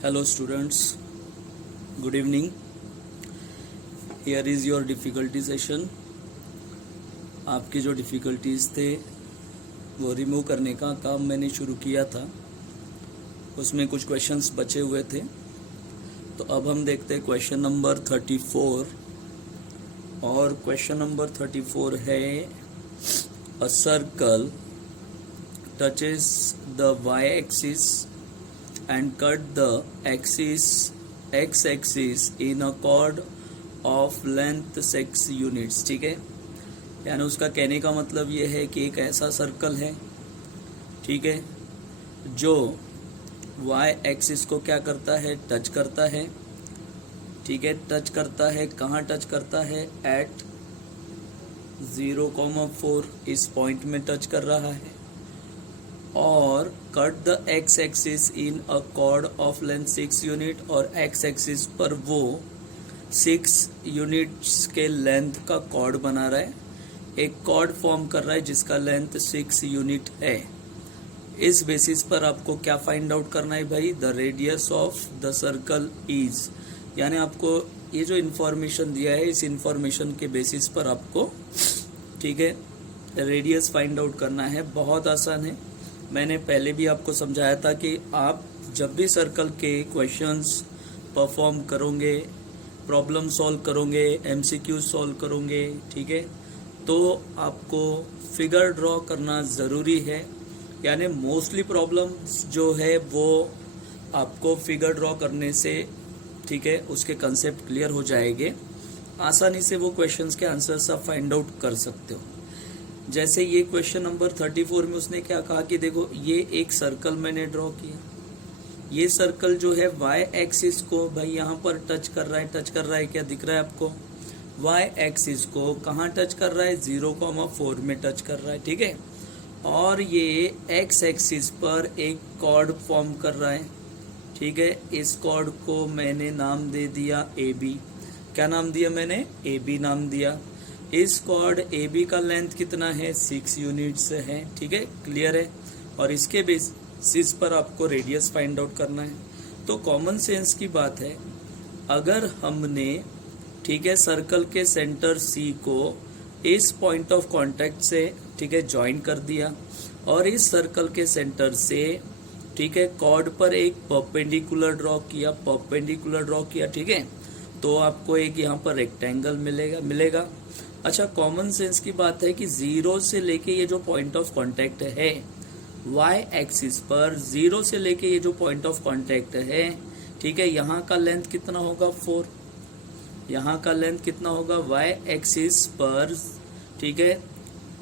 Hello students, good evening. Here is your difficulty session. आपके जो difficulties थे वो रिमूव करने का काम मैंने शुरू किया था. उसमें कुछ क्वेश्चंस बचे हुए थे. तो अब हम देखते हैं क्वेश्चन नंबर 34. और क्वेश्चन नंबर 34 है a circle touches the y axis and cut the x-axis in a chord of length 6 units. ठीक है, यानी उसका कहने का मतलब ये है कि एक ऐसा सर्कल है, ठीक है, जो y एक्सिस को क्या करता है, टच करता है. ठीक है, टच करता है. कहाँ टच करता है? एट 0,4 इस पॉइंट में टच कर रहा है. और cut the x axis in a cord of length 6 unit, और एक्स एक्सिस पर वो 6 यूनिट्स के लेंथ का कॉर्ड बना रहा है. एक कॉर्ड फॉर्म कर रहा है जिसका लेंथ 6 यूनिट है. इस बेसिस पर आपको क्या फाइंड आउट करना है भाई? The radius of the circle is, यानी आपको ये जो इन्फॉर्मेशन दिया है इस इन्फॉर्मेशन के बेसिस पर आपको, ठीक है, रेडियस फाइंड आउट करना है. बहुत आसान है. मैंने पहले भी आपको समझाया था कि आप जब भी सर्कल के क्वेश्चंस परफॉर्म करोगे, प्रॉब्लम सॉल्व करोगे, एमसीक्यू सॉल्व करोगे, ठीक है, तो आपको फिगर ड्रॉ करना ज़रूरी है. यानी मोस्टली प्रॉब्लम्स जो है वो आपको फिगर ड्रॉ करने से, ठीक है, उसके कंसेप्ट क्लियर हो जाएंगे. आसानी से वो क्वेश्चंस के आंसर्स आप फाइंड आउट कर सकते हो. जैसे ये क्वेश्चन नंबर 34 में उसने क्या कहा कि देखो ये एक सर्कल मैंने ड्रॉ किया. ये सर्कल जो है y एक्सिस को भाई यहाँ पर टच कर रहा है. टच कर रहा है, क्या दिख रहा है आपको? y एक्सिस को कहाँ टच कर रहा है? 0,4 में टच कर रहा है. ठीक है, और ये x एक्सिस पर एक कॉर्ड फॉर्म कर रहा है. ठीक है, इस कॉर्ड को मैंने नाम दे दिया AB. क्या नाम दिया मैंने? AB नाम दिया. इस कॉर्ड AB का लेंथ कितना है? 6 यूनिट्स है. ठीक है, क्लियर है. और इसके बेसिस पर आपको रेडियस फाइंड आउट करना है. तो कॉमन सेंस की बात है, अगर हमने, ठीक है, सर्कल के सेंटर C को इस पॉइंट ऑफ कांटेक्ट से, ठीक है, ज्वाइन कर दिया, और इस सर्कल के सेंटर से, ठीक है, कॉर्ड पर एक परपेंडिकुलर ड्रॉ किया, ठीक है, तो आपको एक यहाँ पर रेक्टेंगल मिलेगा. अच्छा, कॉमन सेंस की बात है कि 0 से लेके ये जो पॉइंट ऑफ कांटेक्ट है y एक्सिस पर, 0 से लेके ये जो पॉइंट ऑफ कांटेक्ट है, ठीक है, यहाँ का लेंथ कितना होगा? 4. यहाँ का लेंथ कितना होगा? y एक्सिस पर, ठीक है,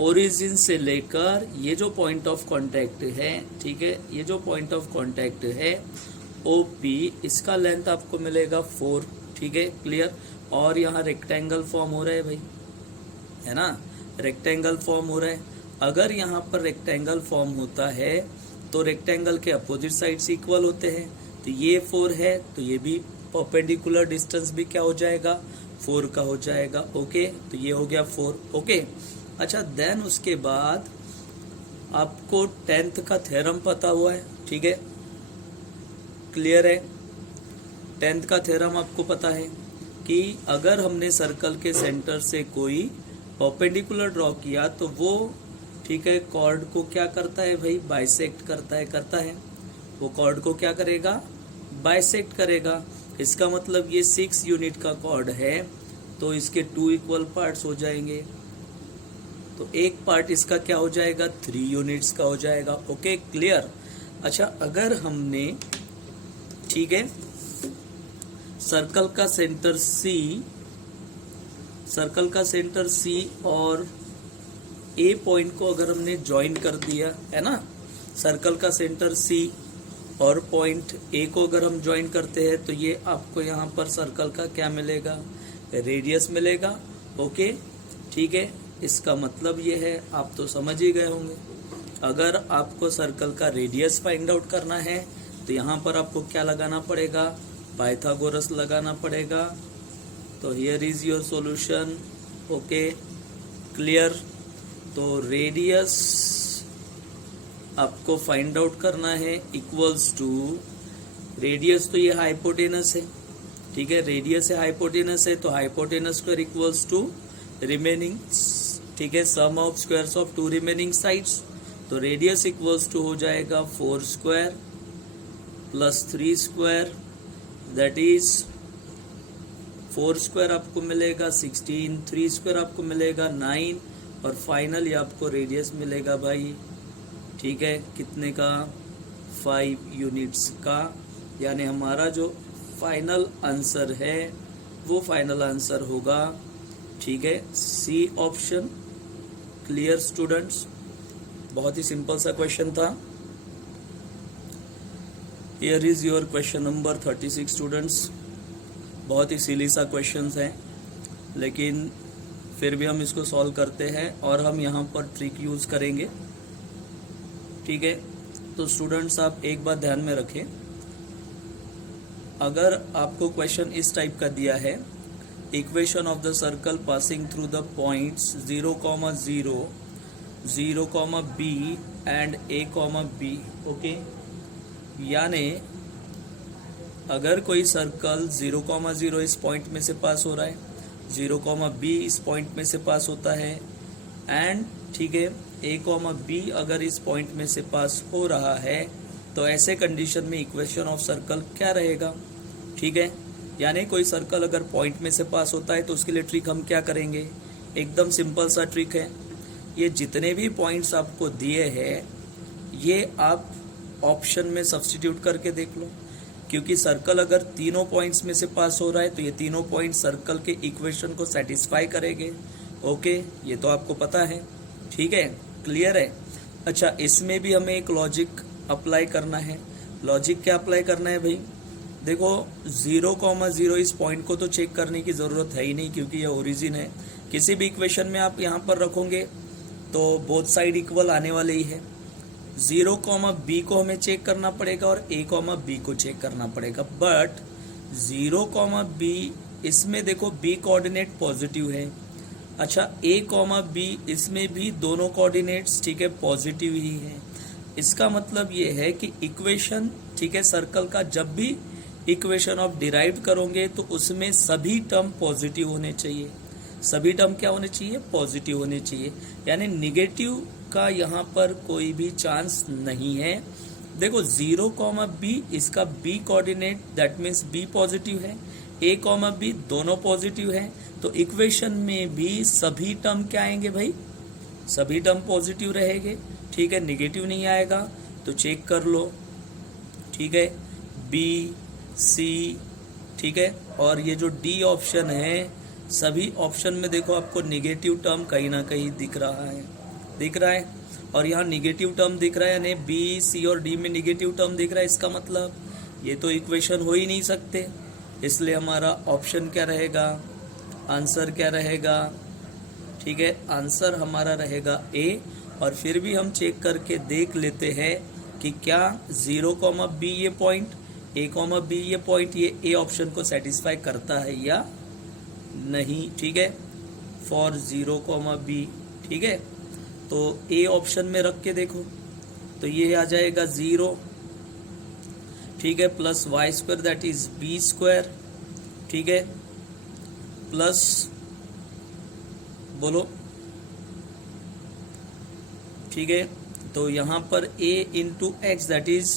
ओरिजिन से लेकर ये जो पॉइंट ऑफ कांटेक्ट है, ठीक है, ये जो पॉइंट ऑफ कांटेक्ट है OP, इसका लेंथ आपको मिलेगा 4. ठीक है, क्लियर. और यहाँ रेक्टेंगल फॉर्म हो रहा है भाई, है ना, रेक्टेंगल फॉर्म हो रहा है. अगर यहाँ पर रेक्टेंगल फॉर्म होता है तो रेक्टेंगल के अपोजिट साइड्स इक्वल होते हैं. तो ये 4 है, तो ये भी परपेंडिकुलर डिस्टेंस भी क्या हो जाएगा? 4 का हो जाएगा. ओके, तो ये हो गया 4. ओके, अच्छा, देन उसके बाद आपको 10th का थ्योरम पता हुआ है. ठीक है, क्लियर है. 10th का थ्योरम आपको पता है कि अगर हमने सर्कल के सेंटर से कोई परपेंडिकुलर ड्रॉ किया तो वो, ठीक है, कॉर्ड को क्या करता है भाई? बाइसेक्ट करता है. वो कॉर्ड को क्या करेगा? बाइसेक्ट करेगा. इसका मतलब ये 6 यूनिट का कॉर्ड है, तो इसके 2 इक्वल पार्ट्स हो जाएंगे. तो एक पार्ट इसका क्या हो जाएगा? 3 यूनिट्स का हो जाएगा. Okay, clear. अच्छा, अगर हमने, ठीक है, सर्कल का सेंटर C और A पॉइंट को अगर हमने ज्वाइन कर दिया, है ना, सर्कल का सेंटर C और पॉइंट A को अगर हम ज्वाइन करते हैं तो ये आपको यहाँ पर सर्कल का क्या मिलेगा? रेडियस मिलेगा. ओके, ठीक है, इसका मतलब ये है, आप तो समझ ही गए होंगे, अगर आपको सर्कल का रेडियस फाइंड आउट करना है तो यहाँ पर आपको क्या लगाना पड़ेगा? पाइथागोरस लगाना पड़ेगा. तो here is your solution. Okay, clear. तो रेडियस आपको फाइंड आउट करना है इक्वल्स टू रेडियस तो ये हाइपोटेनस है, ठीक है, रेडियस है हाइपोटेनस है, तो hypotenuse square equals to remaining, ठीक है, sum of squares of two remaining sides. तो रेडियस इक्वल्स टू हो जाएगा 4 square plus 3 square, that is 4 square आपको मिलेगा 16, 3 स्क्वायर आपको मिलेगा 9, और फाइनली आपको रेडियस मिलेगा भाई, ठीक है, कितने का, 5 यूनिट्स का। यानी हमारा जो फाइनल आंसर है वो फाइनल आंसर होगा, ठीक है, सी ऑप्शन। क्लियर स्टूडेंट्स, बहुत ही सिंपल सा क्वेश्चन था। Here is your question number 36 students. बहुत ही सिली सा क्वेश्चन है, लेकिन फिर भी हम इसको सॉल्व करते हैं और हम यहाँ पर ट्रिक यूज करेंगे, ठीक है। तो स्टूडेंट्स आप एक बात ध्यान में रखें, अगर आपको क्वेश्चन इस टाइप का दिया है, equation of the circle passing through the points 0, 0, 0, b and a, b, okay. यानी अगर कोई सर्कल 0, 0 इस पॉइंट में से पास हो रहा है, 0, b इस पॉइंट में से पास होता है, एंड ठीक है a, b अगर इस पॉइंट में से पास हो रहा है, तो ऐसे कंडीशन में इक्वेशन ऑफ सर्कल क्या रहेगा, ठीक है। यानी कोई सर्कल अगर पॉइंट में से पास होता है तो उसके लिए ट्रिक हम क्या करेंगे, एकदम सिंपल सा ट्रिक है। ये जितने भी पॉइंट्स आपको दिए हैं ये आप ऑप्शन में सब्स्टिट्यूट करके देख लो, क्योंकि सर्कल अगर तीनों पॉइंट्स में से पास हो रहा है तो ये तीनों पॉइंट सर्कल के इक्वेशन को सेटिस्फाई करेंगे, ओके, ये तो आपको पता है, ठीक है, क्लियर है। अच्छा, इसमें भी हमें एक लॉजिक अप्लाई करना है। लॉजिक क्या अप्लाई करना है भाई, देखो 0, 0 इस पॉइंट को तो चेक करने की जरूरत है ही नहीं, क्योंकि ये ओरिजिन है। किसी भी इक्वेशन में आप यहाँ पर रखोगे तो बोथ साइड इक्वल आने वाले ही है। 0, b को हमें चेक करना पड़ेगा और a, b को चेक करना पड़ेगा। बट 0, b इसमें देखो b कोऑर्डिनेट पॉजिटिव है। अच्छा, a, b इसमें भी दोनों कोऑर्डिनेट्स, ठीक है, पॉजिटिव ही है। इसका मतलब ये है कि इक्वेशन, ठीक है, सर्कल का जब भी इक्वेशन ऑफ डिराइव करोगे तो उसमें सभी टर्म पॉजिटिव होने चाहिए। सभी टर्म क्या होने चाहिए, पॉजिटिव होने चाहिए। यानी निगेटिव का यहाँ पर कोई भी चांस नहीं है। देखो 0, b इसका b coordinate, that means b positive है, a, b दोनों पॉजिटिव है, तो इक्वेशन में भी सभी टर्म क्या आएंगे भाई, सभी टर्म पॉजिटिव रहेंगे, ठीक है, निगेटिव नहीं आएगा। तो चेक कर लो, ठीक है, b, c, ठीक है, और ये जो d ऑप्शन है, सभी ऑप्शन में देखो आपको निगेटिव टर्म कहीं ना कहीं दिख रहा है, और यहाँ निगेटिव टर्म दिख रहा है, यानी बी, सी और डी में निगेटिव टर्म दिख रहा है। इसका मतलब ये तो इक्वेशन हो ही नहीं सकते, इसलिए हमारा ऑप्शन क्या रहेगा, आंसर क्या रहेगा, ठीक है, आंसर हमारा रहेगा ए। और फिर भी हम चेक करके देख लेते हैं कि क्या 0, b ये पॉइंट, a, b ये पॉइंट ये ए ऑप्शन को सेटिस्फाई करता है या नहीं, ठीक है, फॉर 0, b, ठीक है। तो ए ऑप्शन में रख के देखो तो ये आ जाएगा 0, ठीक है, plus Y square that is b square, ठीक है, प्लस बोलो, ठीक है। तो यहाँ पर a into X that is,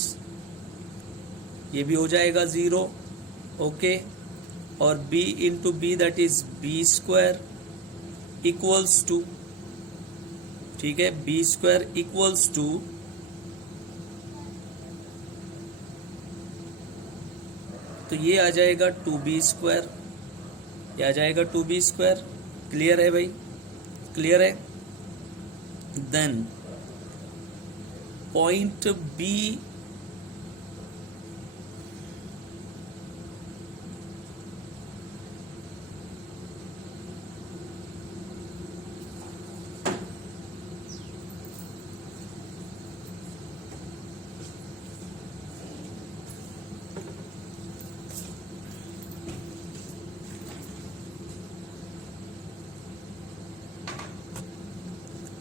ये भी हो जाएगा 0, ओके, और b into B that is b square equals to, ठीक है, b स्क्वायर इक्वल्स टू, तो ये आ जाएगा 2b स्क्वायर, ये आ जाएगा 2b स्क्वायर। क्लियर है भाई, क्लियर है। Then point b,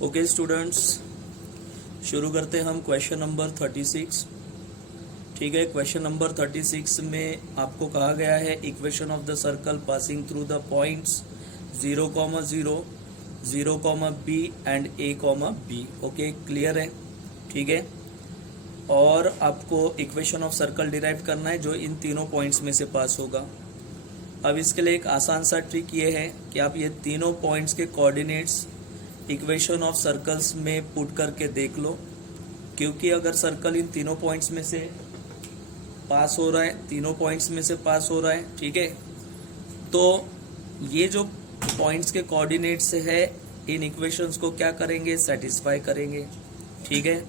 okay students, शुरू करते हैं हम क्वेश्चन नंबर 36, ठीक है। क्वेश्चन नंबर 36 में आपको कहा गया है equation of the circle passing through the points 0,0, 0,b and a,b। Okay, clear है, ठीक है। और आपको इक्वेशन ऑफ सर्कल डिराइव करना है जो इन तीनों पॉइंट्स में से पास होगा। अब इसके लिए एक आसान सा ट्रिक ये है कि आप ये तीनों पॉइंट्स के कोऑर्डिनेट्स इक्वेशन ऑफ सर्कल्स में पुट करके देख लो, क्योंकि अगर सर्कल इन तीनों पॉइंट्स में से पास हो रहा है, तीनों पॉइंट्स में से पास हो रहा है, ठीक है, तो ये जो पॉइंट्स के कोऑर्डिनेट्स है इन इक्वेशंस को क्या करेंगे, सेटिस्फाई करेंगे, ठीक है।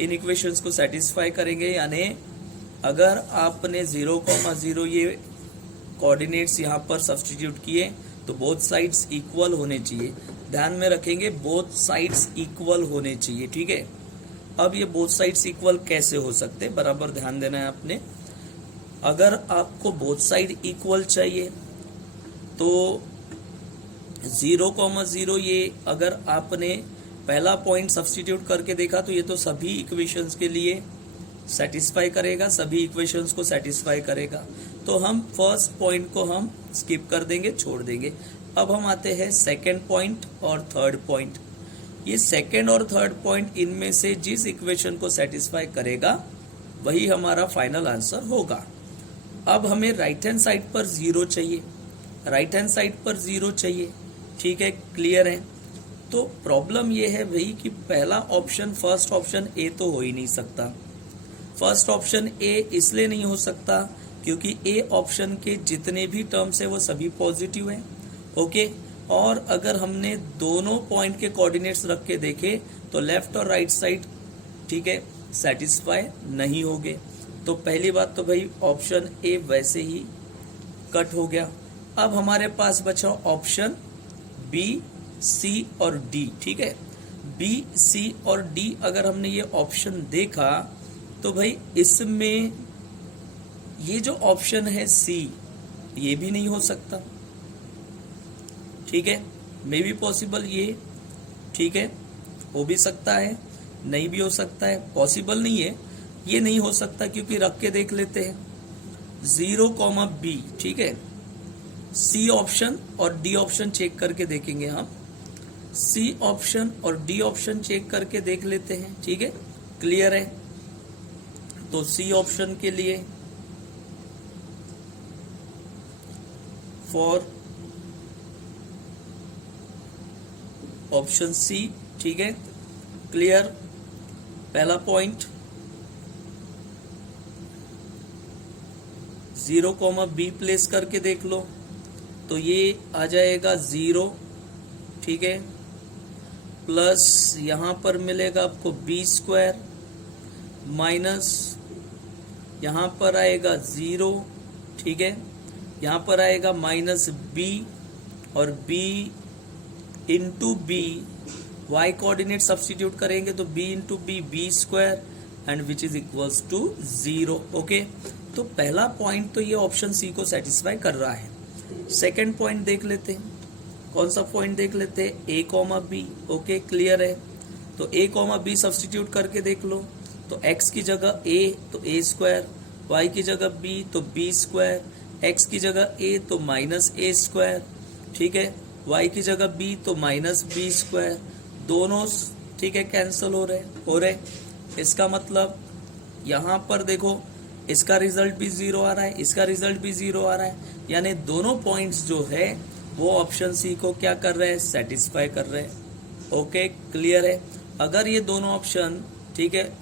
इन इक्वेशंस को सेटिस्फाई करेंगे, यानी अगर आपने 0,0 ये कोऑर्डिनेट्स यहाँ पर सब्स्टिट्यूट किए तो बोथ साइड्स इक्वल होने चाहिए। ध्यान में रखेंगे, बोथ साइड्स इक्वल होने चाहिए, ठीक है। अब ये बोथ साइड्स इक्वल कैसे हो सकते हैं, बराबर ध्यान देना है आपने। अगर आपको बोथ साइड इक्वल चाहिए तो 0,0 ये अगर आपने पहला पॉइंट सब्स्टिट्यूट करके देखा तो ये तो सभी इक्वेशंस के लिए सेटिस्फाई करेगा, सभी इक्वेशंस को सेटिस्फाई करेगा। तो हम फर्स्ट पॉइंट को हम स्किप कर देंगे, छोड़ देंगे। अब हम आते हैं सेकंड पॉइंट और थर्ड पॉइंट। ये सेकंड और थर्ड पॉइंट, इनमें से जिस इक्वेशन को सेटिस्फाई करेगा वही हमारा फाइनल आंसर होगा। अब हमें राइट हैंड साइड पर 0 चाहिए, राइट हैंड साइड पर 0 चाहिए, ठीक है, क्लियर है। तो प्रॉब्लम ये है भाई कि पहला ऑप्शन, फर्स्ट ऑप्शन ए तो हो ही नहीं सकता। फर्स्ट ऑप्शन ए इसलिए नहीं हो सकता क्योंकि ए ऑप्शन के जितने भी टर्म्स है वो सभी पॉजिटिव हैं, ओके। और अगर हमने दोनों पॉइंट के कोऑर्डिनेट्स रख के देखे तो लेफ्ट और राइट साइड, ठीक है, सेटिस्फाई नहीं होंगे। तो पहली बात तो भाई ऑप्शन ए वैसे ही कट हो गया। अब हमारे पास बचा ऑप्शन बी, सी और डी, ठीक है। बी, सी और डी अगर हमने ये ऑप्शन देखा तो भाई इसमें ये जो ऑप्शन है सी, ये भी नहीं हो सकता, ठीक है। मे बी पॉसिबल ये, ठीक है, हो भी सकता है, नहीं भी हो सकता है, पॉसिबल नहीं है, ये नहीं हो सकता क्योंकि रख के देख लेते हैं 0,b, ठीक है। सी ऑप्शन और डी ऑप्शन चेक करके देखेंगे हम। सी ऑप्शन और डी ऑप्शन चेक करके देख लेते हैं, ठीक है, क्लियर है। तो सी ऑप्शन के लिए फॉर ऑप्शन सी, ठीक है, क्लियर। पहला पॉइंट 0,b प्लेस करके देख लो तो ये आ जाएगा 0, ठीक है, प्लस यहां पर मिलेगा आपको b² माइनस यहां पर आएगा 0, ठीक है, यहां पर आएगा माइनस b और b into b, y coordinate substitute करेंगे तो b into b b² and which is equals to 0, okay. तो पहला पॉइंट तो ये ऑप्शन सी को सेटिस्फाई कर रहा है। सेकंड पॉइंट देख लेते हैं, कौन सा पॉइंट देख लेते हैं, a,b, ओके, क्लियर है। तो a,b सब्स्टिट्यूट करके देख लो तो x की जगह a तो a², y की जगह b तो b², x की जगह a तो माइनस a², ठीक है, y की जगह b तो माइनस b², दोनों, ठीक है, कैंसिल हो रहे। इसका मतलब यहाँ पर देखो इसका रिजल्ट भी 0 आ रहा है, इसका रिजल्ट भी 0 आ रहा है, यानी दोनों पॉइंट्स जो है वो ऑप्शन सी को क्या कर रहे हैं, सेटिस्फाई कर रहे हैं, ओके, क्लियर है। अगर ये दोनों ऑप्शन, ठीक है,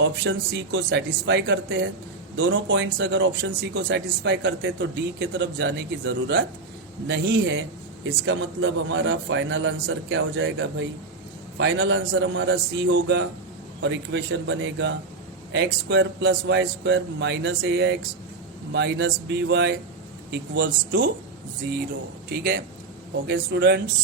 ऑप्शन सी को सेटिस्फाई करते हैं, दोनों पॉइंट्स अगर ऑप्शन सी को सेटिस्फाई करते हैं तो डी की तरफ जाने की जरूरत नहीं है। इसका मतलब हमारा फाइनल आंसर क्या हो जाएगा भाई, फाइनल आंसर हमारा सी होगा और इक्वेशन बनेगा x² plus y² minus ax minus by equals to 0, ठीक है, ओके स्टूडेंट्स।